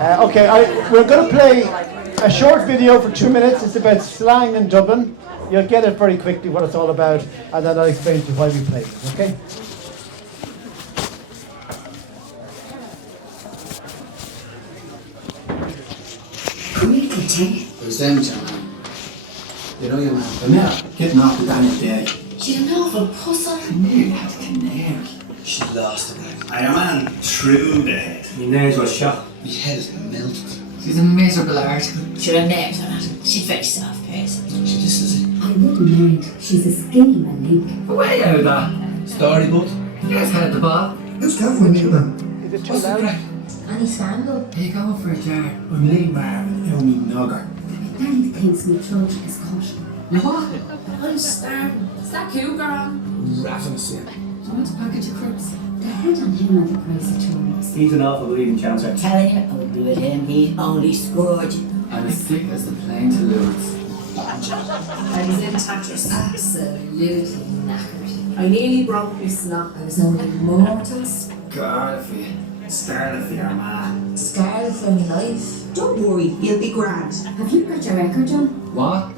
We're going to play a short video for 2 minutes. It's about slang in Dublin. You'll get it very quickly what it's all about, and then I'll explain to you why we play it, okay? Come here, Kitty. Who's them, John? You know your man. I'm out getting off the damn day. She's an awful puzzle. Come here, had a canary. She's lost it. I am man through the head. My nails were shot. My head is melted. She's a miserable article. She had nerves on it. She's very soft person. She just is it. I wouldn't mind. She's a skinny one, Luke. Away out of that. Storybook. Yes, had the ball. Who's covering you then? Is it too What's the loud? crack? Any scandal? Here you go for a jar. I'm Lee Marvin, Elmy Nugger. Daddy thinks my throat is cut. What? I'm starving. Is that Keogh on? Ravenous in. Do you want a package of crisps? The head on him and the price of turnips. He's an awful bleeding chancer. Telling you, I would be with him. He's only scored. I'm as sick as the plane to lose. I was in Tatras. Absolutely knackered. I nearly broke my snot. I was only mortal. God for you. Started for your man. Scarlet for my life. Don't worry, you'll be grand. Have you got your record, John? What?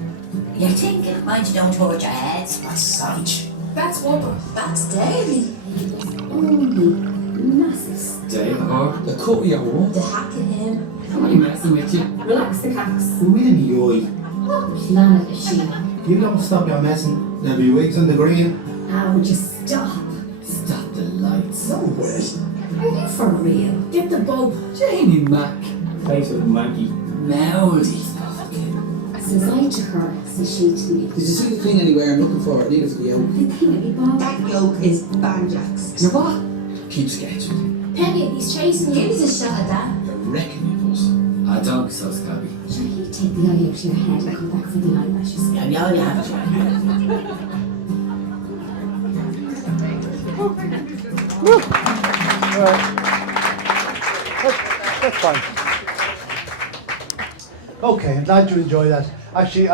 You're thinking, mind you don't hurt your heads. That's savage. That's Whopper. That's Davy. Only massive. Dave or? The cut of your wall. The hack of him. Am I messing with you? Relax the cocks. Who in the eye? What planet is she? You don't stop your messing. There'll be wigs on the green. Now would you stop? Stop the lights. No way. Are you for real? Get the bulb. Jamie Mac. Face of monkey. Mouldy. Says I to her, says she to me. Did you see the thing anywhere I'm looking for? I need it for the yoke. The thing of me, Bob. That yoke is banjacks. You're what? Keep sketching. Penny, he's chasing you. Give us a shot at that. You're wrecking me, boss. I don't be so scabby. Shall you take the eye out of your head and come back for the eyelashes? Yeah, you only have to. That's fine. Okay, I'm glad you enjoy that. Actually,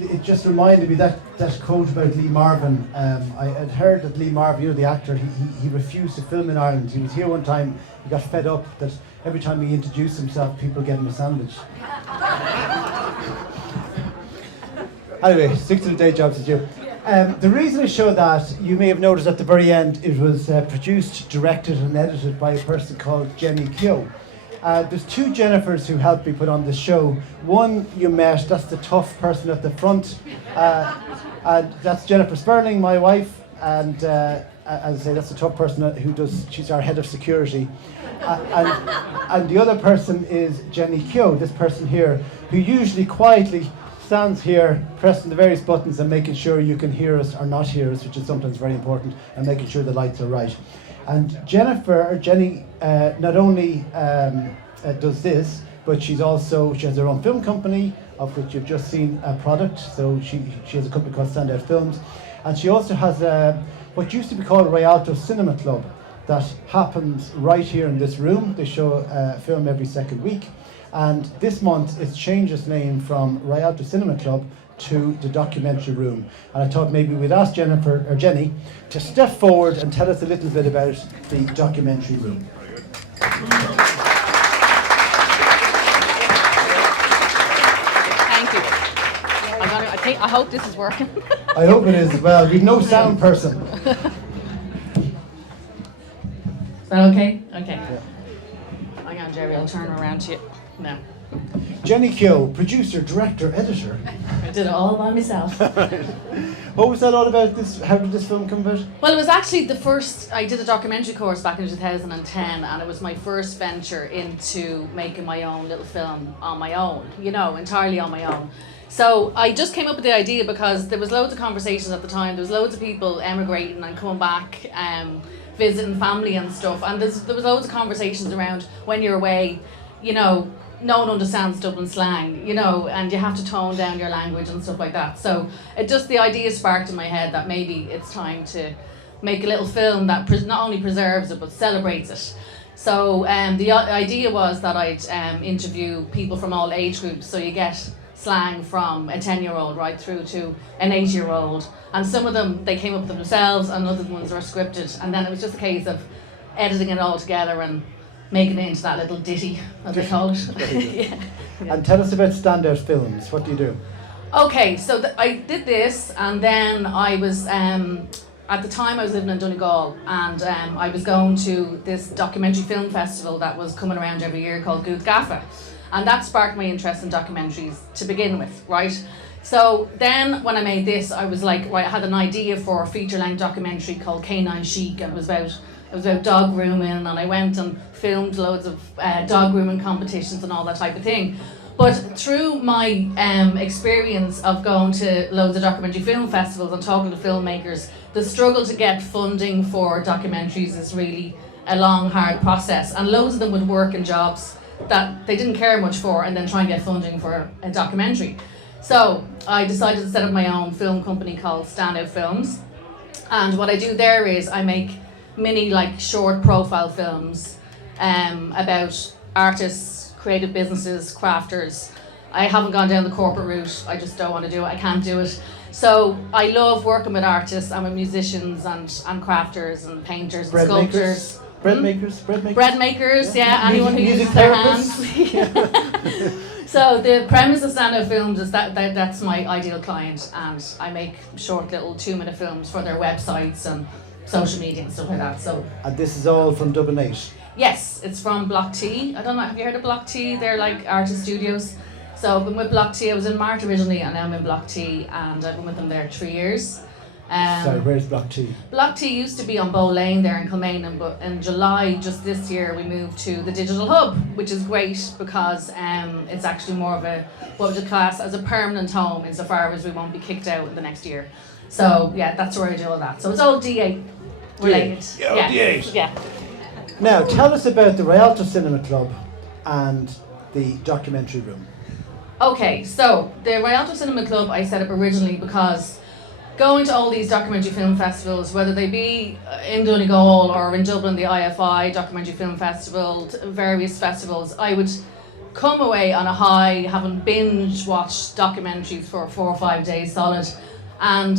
it just reminded me that quote about Lee Marvin. I had heard that Lee Marvin, you know, the actor, he refused to film in Ireland. He was here one time, he got fed up that every time he introduced himself, people gave him a sandwich. Anyway, stick to the day jobs as you. The reason I show that, you may have noticed at the very end, it was produced, directed and edited by a person called Jenny Keogh. There's two Jennifers who helped me put on the show. One you met, that's the tough person at the front. And that's Jennifer Sperling, my wife. And as I say, that's the tough person she's our head of security. And the other person is Jenny Keogh, this person here, who usually quietly stands here pressing the various buttons and making sure you can hear us or not hear us, which is sometimes very important, and making sure the lights are right. And Jenny, not only does this, but she has her own film company, of which you've just seen a product. So she has a company called Standout Films. And she also has what used to be called Rialto Cinema Club that happens right here in this room. They show a film every second week. And this month it's changed its name from Rialto Cinema Club to the Documentary Room. And I thought maybe we'd ask Jenny to step forward and tell us a little bit about the Documentary Room. Thank you. I hope this is working. I hope it is as well. We've no sound person. Is that okay? Okay. Yeah. Hang on, Gerry, I'll turn around to you now. Jenny Keogh, producer, director, editor. I did it all by myself. What was that all about? How did this film come about? Well, it was actually I did a documentary course back in 2010, and it was my first venture into making my own little film on my own, entirely on my own. So I just came up with the idea because there was loads of conversations at the time. There was loads of people emigrating and coming back, visiting family and stuff. And there was loads of conversations around when you're away, no one understands Dublin slang, and you have to tone down your language and stuff like that. So the idea sparked in my head that maybe it's time to make a little film that not only preserves it but celebrates it. So the idea was that I'd interview people from all age groups, so you get slang from a 10-year-old right through to an 8-year-old, and some of them they came up with themselves and other ones were scripted, and then it was just a case of editing it all together and making it into that little ditty, as they call it. Yeah. And tell us about standout films. What do you do? Okay, so I did this, and then I was, at the time I was living in Donegal, and I was going to this documentary film festival that was coming around every year called Good Gaffa. And that sparked my interest in documentaries to begin with, right? So then when I made this, I was like, right, I had an idea for a feature-length documentary called Canine Chic, and it was about dog grooming, and I went and filmed loads of dog grooming competitions and all that type of thing. But through my experience of going to loads of documentary film festivals and talking to filmmakers, the struggle to get funding for documentaries is really a long, hard process. And loads of them would work in jobs that they didn't care much for and then try and get funding for a documentary. So I decided to set up my own film company called Standout Films. And what I do there is I make mini, like, short profile films about artists, creative businesses, crafters. I haven't gone down the corporate route. I just don't want to do it. I can't do it. So I love working with artists and with musicians and crafters and painters and sculptors. Bread makers. Bread makers, yeah. Anyone who uses their hands. So the premise of Standout Films is that's my ideal client, and I make short little 2-minute films for their websites and social media and stuff like that. So. And this is all from Dublin 8? Yes, it's from Block T. I don't know, have you heard of Block T? They're like artist studios. So I've been with Block T. I was in Mart originally, and now I'm in Block T, and I've been with them there 3 years. Sorry, where's Block T? Block T used to be on Bow Lane there in Kilmainham, but in July just this year we moved to the Digital Hub, which is great because it's actually more of a, what would you class as a permanent home, insofar as we won't be kicked out in the next year. So yeah, that's where I do all that. So it's all D8 related. Yeah, D8. Yeah. Now, tell us about the Rialto Cinema Club and the documentary room. Okay, so the Rialto Cinema Club I set up originally because going to all these documentary film festivals, whether they be in Donegal or in Dublin, the IFI Documentary Film Festival, various festivals, I would come away on a high, having binge watched documentaries for 4 or 5 days solid, and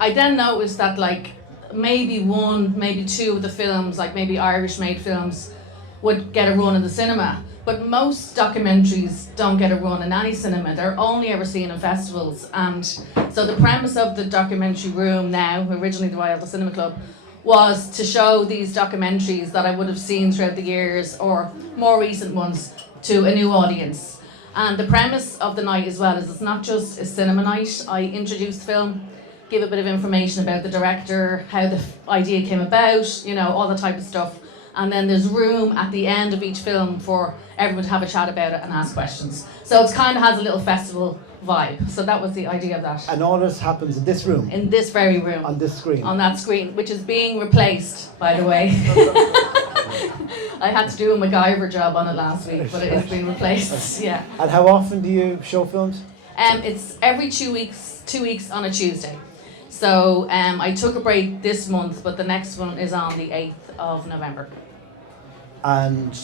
I then noticed that, like, maybe 1, maybe 2 of the films, like maybe Irish-made films, would get a run in the cinema. But most documentaries don't get a run in any cinema. They're only ever seen in festivals. And so the premise of the documentary room now, originally the Rialto Cinema Club, was to show these documentaries that I would have seen throughout the years, or more recent ones, to a new audience. And the premise of the night as well is it's not just a cinema night. I introduce film, give a bit of information about the director, how the idea came about, you know, all the type of stuff. And then there's room at the end of each film for everyone to have a chat about it and ask questions. So it kind of has a little festival vibe. So that was the idea of that. And all this happens in this room? In this very room. On this screen? On that screen, which is being replaced, by the way. I had to do a MacGyver job on it last week, but it is being replaced, yeah. And how often do you show films? It's every 2 weeks, 2 weeks on a Tuesday. So I took a break this month, but the next one is on the 8th of November. And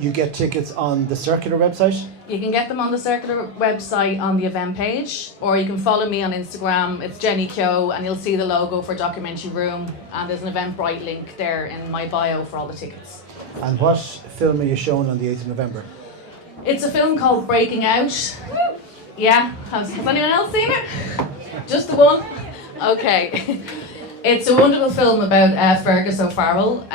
you get tickets on the Circular website? You can get them on the Circular website on the event page, or you can follow me on Instagram. It's Jenny Keogh, and you'll see the logo for Documentary Room, and there's an Eventbrite link there in my bio for all the tickets. And what film are you showing on the 8th of November? It's a film called Breaking Out. Yeah, has anyone else seen it? Just the one? Okay. It's a wonderful film about Fergus O'Farrell.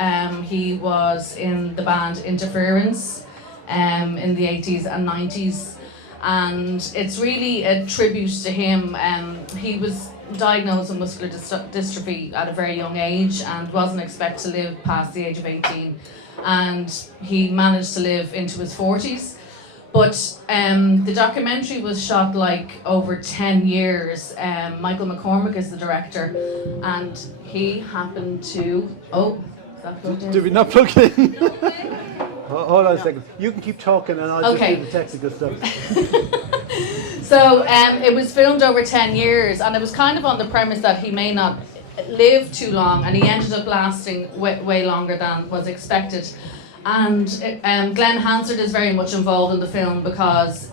He was in the band Interference in the 80s and 90s, and it's really a tribute to him. He was diagnosed with muscular dystrophy at a very young age and wasn't expected to live past the age of 18, and he managed to live into his 40s. But the documentary was shot like over 10 years. Michael McCormick is the director, and he happened to... Oh, is that plugged in? Did we not plug it in? Hold on a second. You can keep talking and I'll just do the technical stuff. So it was filmed over 10 years, and it was kind of on the premise that he may not live too long, and he ended up lasting way longer than was expected. And Glenn Hansard is very much involved in the film because...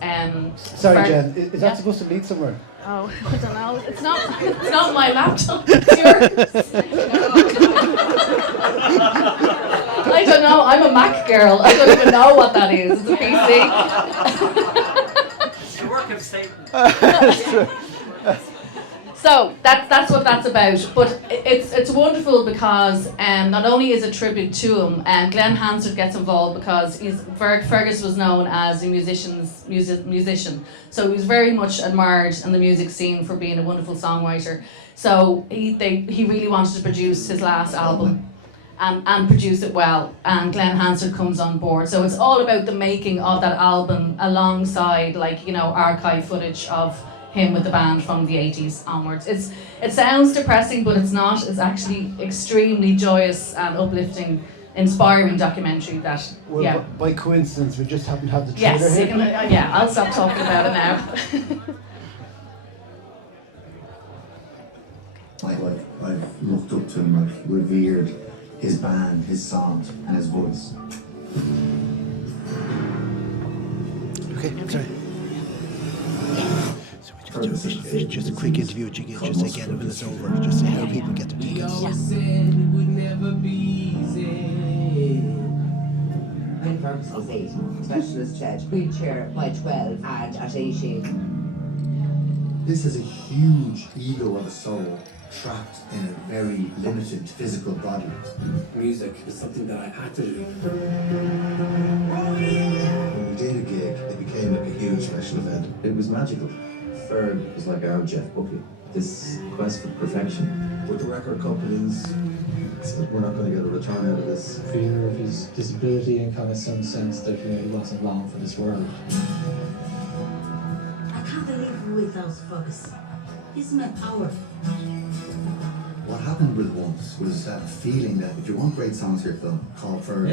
Sorry, Jen, is that supposed to lead somewhere? Oh, I don't know. It's not my laptop. It's yours. I don't know. I'm a Mac girl. I don't even know what that is. It's a PC. It's the work of Satan. That's true. So that's what that's about. But it's wonderful because not only is it a tribute to him, Glenn Hansard gets involved because Fergus was known as a musician. So he was very much admired in the music scene for being a wonderful songwriter. So he really wanted to produce his last album and produce it well. And Glenn Hansard comes on board. So it's all about the making of that album alongside archive footage of him with the band from the 80s onwards. It sounds depressing, but it's not. It's actually extremely joyous and uplifting, inspiring documentary that, By coincidence, we just happen to have the trailer yes, here. I'll stop talking about it now. I've looked up to him, I've revered his band, his songs, and his voice. Okay, sorry. So just a quick interview with you, just again when it's over, just to help people get their tickets. I'm Fergus O'Farrell, specialist judge, wheelchair by 12 and at 18. This is a huge ego of a soul trapped in a very limited physical body. Music is something that I had to do. When we did a gig, it became like a huge special event. It was magical. Ferg was like our Jeff Buckley. This quest for perfection. With the record companies, we're not going to get a return out of this. Fear of his disability and kind of some sense that he wasn't long for this world. I can't believe we those Fergus. This is my power. What happened with Once was that feeling that if you want great songs for your film, call Ferg.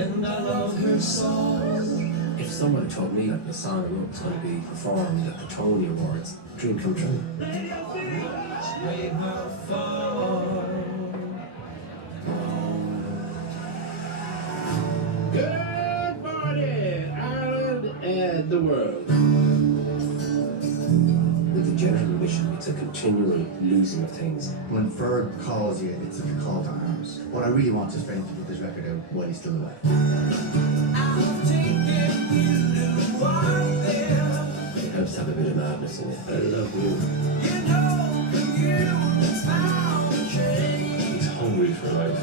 If someone had told me that the song I wrote was going to be performed at the Tony Awards, dream come true. Good morning, Ireland and the world. With the general mission, it's a continual losing of things. When Ferg calls you, it's like a call to arms. What I really want is for him to put this record out while he's still alive. It helps to have a bit of madness in it. I love you. He's hungry for life.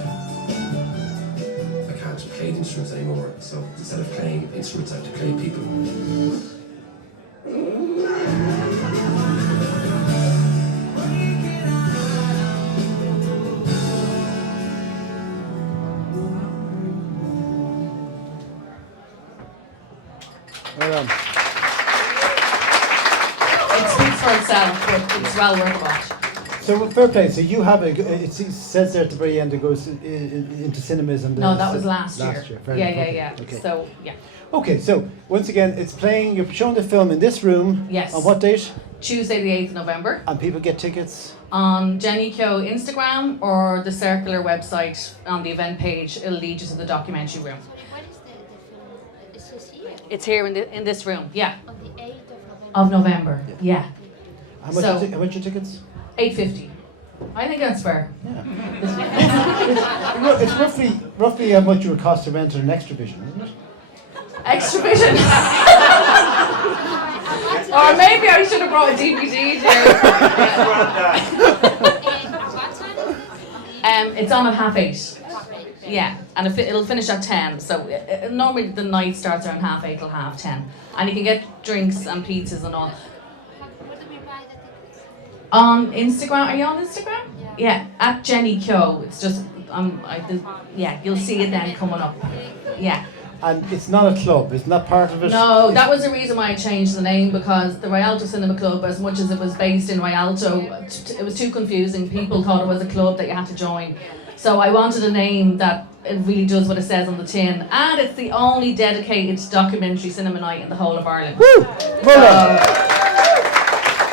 I can't play the instruments anymore, so instead of playing instruments, I have to play people. Well done. It speaks for itself, but it's well worth a watch. So fair play. So you have it says there at the very end it goes into cinemas and. No, that was last year. Fair Yeah. enough. Okay. So, yeah. Okay, so once again, it's playing. You're showing the film in this room. Yes. On what date? Tuesday the 8th of November. And people get tickets. On Jenny Keogh Instagram or the Circular website on the event page. It'll lead you to the documentary room. What is the film? Is this here? It's here in this room. Yeah. On the 8th of November. Of November. Yeah. How much? So- How much are tickets? $8.50. I think that's fair. Yeah. it's roughly how much it would cost to rent an extra vision, isn't it? Extra vision. Or maybe I should have brought a DVD, Jerry. It's on at 8:30. Yeah, and it'll finish at 10. So normally the night starts around 8:30 till 10:30, and you can get drinks and pizzas and all. Where do we buy the tickets? On Instagram, are you on Instagram? Yeah, at Jenny Keogh. It's just you'll see it then coming up. Yeah. And it's not a club. It's not part of it. No, that was the reason why I changed the name, because the Rialto Cinema Club, as much as it was based in Rialto, it was too confusing. People thought it was a club that you had to join. So I wanted a name that it really does what it says on the tin, and it's the only dedicated documentary cinema night in the whole of Ireland. Woo! Well done.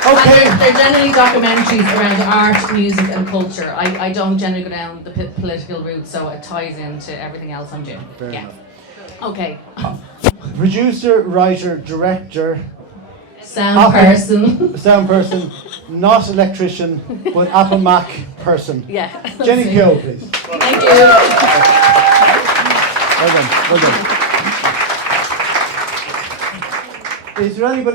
Okay. And they're generally documentaries around art, music and culture. I don't generally go down the political route, so it ties into everything else I'm doing. Fair enough. Okay. Producer, writer, director, Sound person. not electrician, but Apple Mac person. Yeah. Jenny Keogh, please. Thank you. Well done. Is there anybody